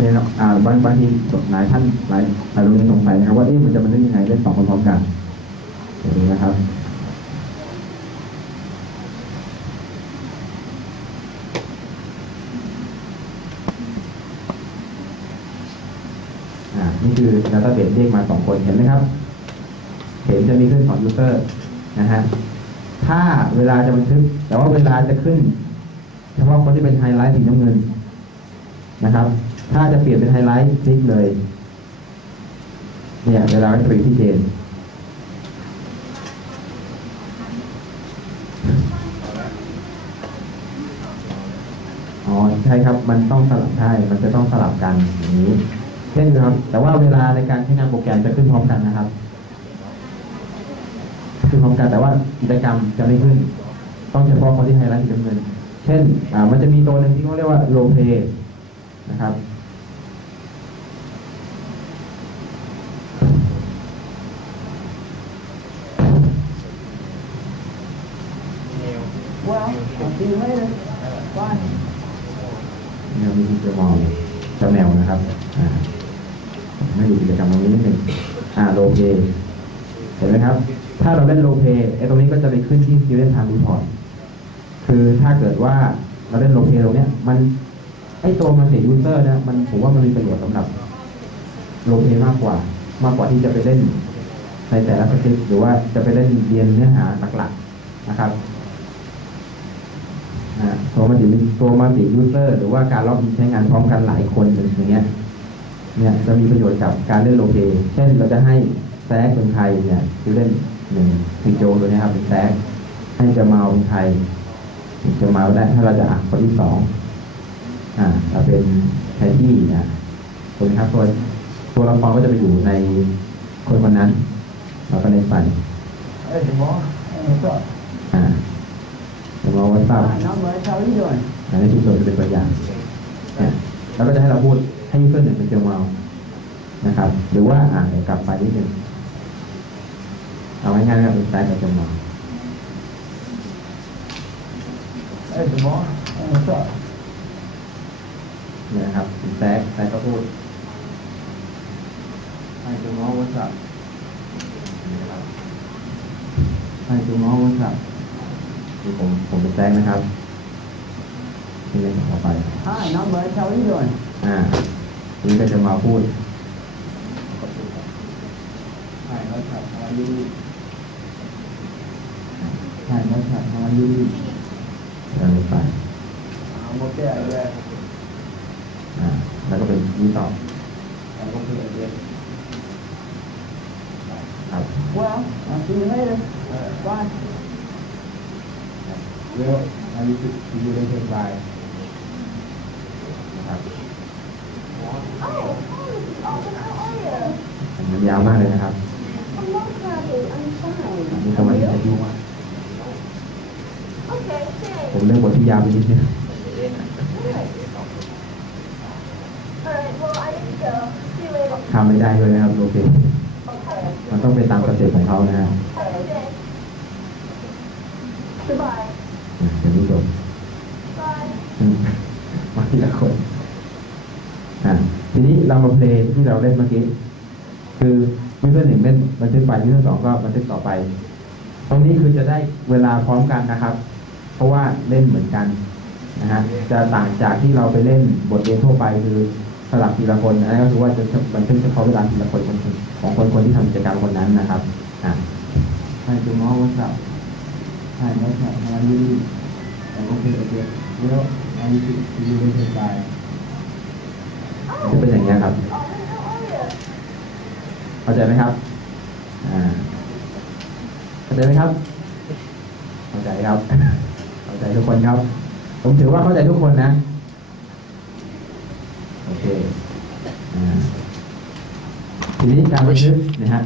เนี่ยครับอ่าบางบางทีหลายท่านหลายหลายโรงเรียนสงสัยนะครับว่าเอ๊ะมันจะมันได้ยังไงเล่นสองคนพร้อมกันอย่างนี้นะครับอ่านี่คือ Database เรียกมาสองคนเห็นไหมครับ เห็นจะมีขึ้นของยูเซอร์นะฮะ ถ้าเวลาจะบันทึก แต่ว่าเวลาจะขึ้น เฉพาะคนที่เป็นไฮไลท์สีน้ำเงินนะครับ ถ้าจะเปลี่ยนเป็นไฮไลท์คลิกเลย เนี่ยเวลาไปปรีที่เจนอ๋อใช่ครับ มันต้องสลับใช่ มันจะต้องสลับกันอย่างนี้เช่นครับ แต่ว่าเวลาในการใช้งานโปรแกรมจะขึ้นพร้อมกันนะครับขึ้นพร้อมกันแต่ว่ากิจกรรมจะไม่ขึ้น ต้องเฉพาะคนที่ไฮไลท์สีน้ำเงิน เช่นมันจะมีตัวหนึ่งที่เขาเรียกว่าโลเพนะครับ Well, I'll see you later. Bye. นี่ครับมีจะมองเจ้าแมวนะครับ อ่าไม่อยู่กิจกรรมตรงนี้นิดหนึ่งอ่าโลเพเห็นไหมครับ ถ้าเราเล่นโลเพไอ้ตรงนี้ก็จะไปขึ้นที่ student time report คือถ้าเกิดว่าเราเล่นโลเพตรงเนี้ย มันไอ้ตัวมันเสียยูเซอร์นะมันผมว่ามันมีประโยชน์สำหรับโลเพมากกว่า มากกว่าที่จะไปเล่นในแต่ละสคริปต์หรือว่าจะไปเล่นเรียนเนื้อหาหลักๆนะครับ นะตัวมันอยู่ตัวมัลติยูเซอร์หรือว่าการล็อกอินใช้งานพร้อมกันหลายคนอย่างเงี้ยเนี่ยจะมีประโยชน์กับการเล่นโลเปเช่นเราจะให้แซกเป็นใครเนี่ยคือเล่นหนึ่งคือโจตัวเนี้ยครับเป็นแซกให้จะมาเป็นใครจะมาได้ถ้าเราจะอ่านคนที่สองอ่าเราเป็นไทที่นะคนนี้ครับตัวตัวละครก็จะไปอยู่ในคนคนนั้นเราก็ในฝัน Hey, Jamal. Hey, what's up? อ่าจะมาวัด ทราบ Hi, not much. How are you doing? อันนี้ทุกส่วนจะเป็นตัวอย่างเนี่ยแล้วก็จะให้เราพูดให้ยูเซอร์หนึ่งเป็นเจอมานะครับ หรือว่าอ่านเดี๋ยวกลับไปนิดนึงเอาง่ายๆนะครับเป็นแซกกับเจอมา Hey, Jamal. Hey, what's up? เนี่ยนะครับเป็นแซกแซกก็พูด Hi, Jamal. What's up? นะครับให้ดูน้องว่า ครับนี่ผมผมเป็นแซกนะครับนี่เลยต่อไป Hi, not much. How are you doing? อ่าทีนี้ก็จะมาพูด Hi, what's up? How are you? Hi, what's up? How are you? แล้วไป I'm okay, I guess. อ่า แล้วก็เป็นนี้ต่อ I'm okay, I guess. ครับ Well, I'll see you later. Bye. เยอะอายุสิบปีเลยเกินไปนะครับมันยาวมากเลยนะครับนี่ทำไมอายุอะผมเลือกบทที่ยาวไปนิดนึงทำไม่ได้เลยนะครับโอเคมันต้องไปตามสเต็ปของเขานะฮะ อะเดี๋ยวนี้จบ Bye. อืมมา ทีละคนอะทีนี้เรามาเพลงที่เราเล่นเมื่อกี้คือมิเตอร์หนึ่งเล่นบันทึกไปมิเตอร์สองก็บันทึกต่อไป ตรงนี้คือจะได้เวลาพร้อมกันนะครับ เพราะว่าเล่นเหมือนกันนะฮะจะต่างจากที่เราไปเล่นบทเรียนทั่วไปคือสลับทีละคนอันนั้นก็คือว่าจะบันทึกเฉพาะเวลาทีละคนของคนคนที่ทำกิจกรรมคนนั้นนะครับอะ Hi, Jamal. What's up? Hi, what's up? How are you? I'm okay, I guess. Well, I need to see you later. Bye. จะเป็นอย่างนี้ครับ เข้าใจไหมครับเข้าใจไหมครับ เข้าใจครับ เข้าใจทุกคนครับ ผมถือว่าเข้าใจทุกคนนะ โอเคทีนี้การบันทึกนะฮะ